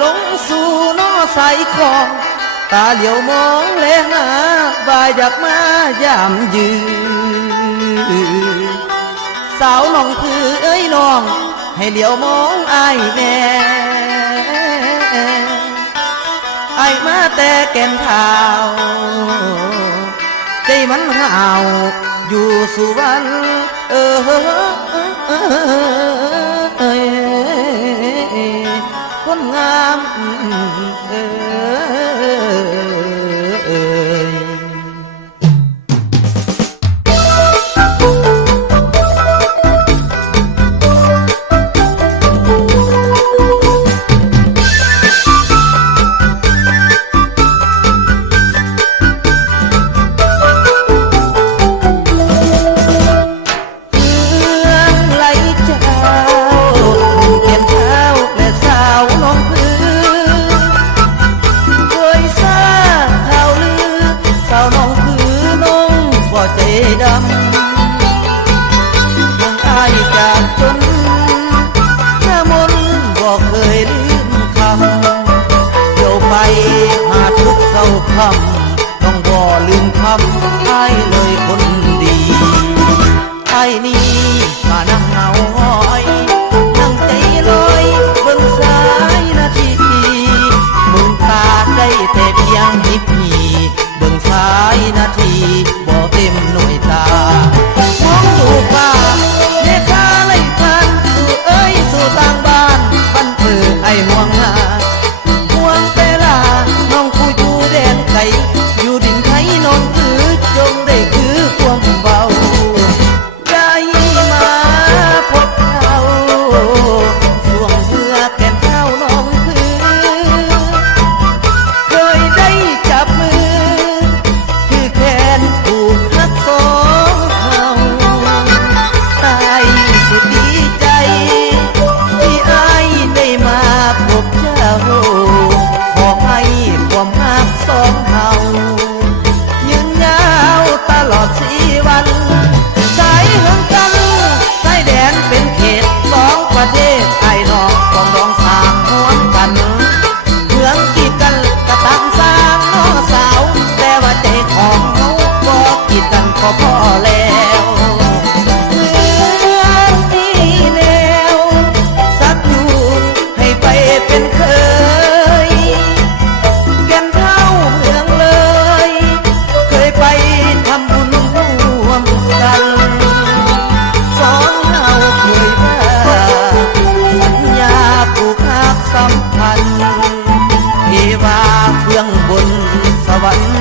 ลงสู่นอใสของตาเหลียวมองแลหาบ่ายอยากมายามยืนสาวน้องคือเอ้ยน้องให้เหลียวมองอายแน่อายมาแต่แก่นเท้าใจมันห่าวอยู่สุวรรณคนงามดำยังอายจากจนหน้ามนบอกเคยลืมคำเที่ยวไปหาทุกเศร้าคำต้องบ่ลืมคำอายเลยคนดีอายนี่มานั่งเหงาห้อยนั่งใจลอยเบิ่งสายนาทีมึงตาได้แต่เพียงนิดนีเบิ่งสายนาทีบ่เต็มหน่วยตามองดูป่าเนคาไล่พันสู่เอ้ยสู่ต่างบ้านบ้านเปิดไอห่วงหาห่วงเวลาน้องผู้อยู่แดนไกลอยู่ดินไทยน้องคือจงได้คือความเบาได้มาพบเขาส่วงเมื่อแก่นเท้าน้องคือเคยได้จับมือคือแขนผูกหักสองเขาตายสุดดีใจที่อายได้มาพบเจ้าขอให้ความหักสองเขายืนยาวตลอด4 วันสายเหิงกันสายแดนเป็นเขต2 ประเทศไอ้น้องต้องร้องสามห่วงกันเมืองกีดกันกระตังสร้างน้องสาวแต่ว่าใจของเขาบอกกีดกันก็พอแล้วเมืองที่แนวสักอยู่ให้ไปเป็นเคยแก่นเท่าเมืองเลยเคยไปทำบุญร่วมกันสองเราเคยว่าสัญญาผูกหักสัมพันธ์ที่ว่าเบื้องบนสวรรค์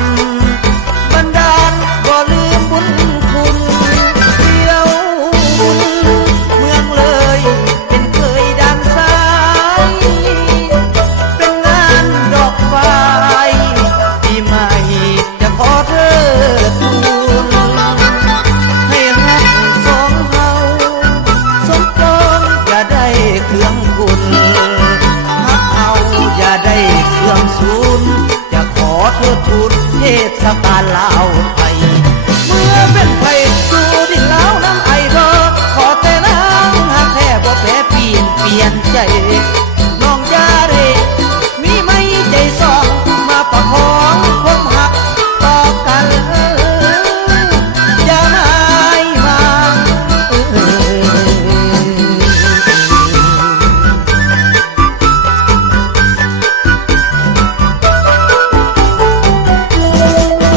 บันดาลบ่ลืมบุญคุณเที่ยวบุญเมืองเลยเป็นเคยด้านซ้ายเป็นงานดอกไฟปีใหม่จะขอเธอทูลให้รักสองเฮาสมปองอย่าได้เครื่องบุญฮักเอาอย่าได้เสื่อมสูญจะขอเธอทูลเทศกาลลาวไทยเมื่อเป็นไผสู่ดินลาวน้ำไอรอขอแต่นางหักแท้บ่แพ้เปลี่ยนใจ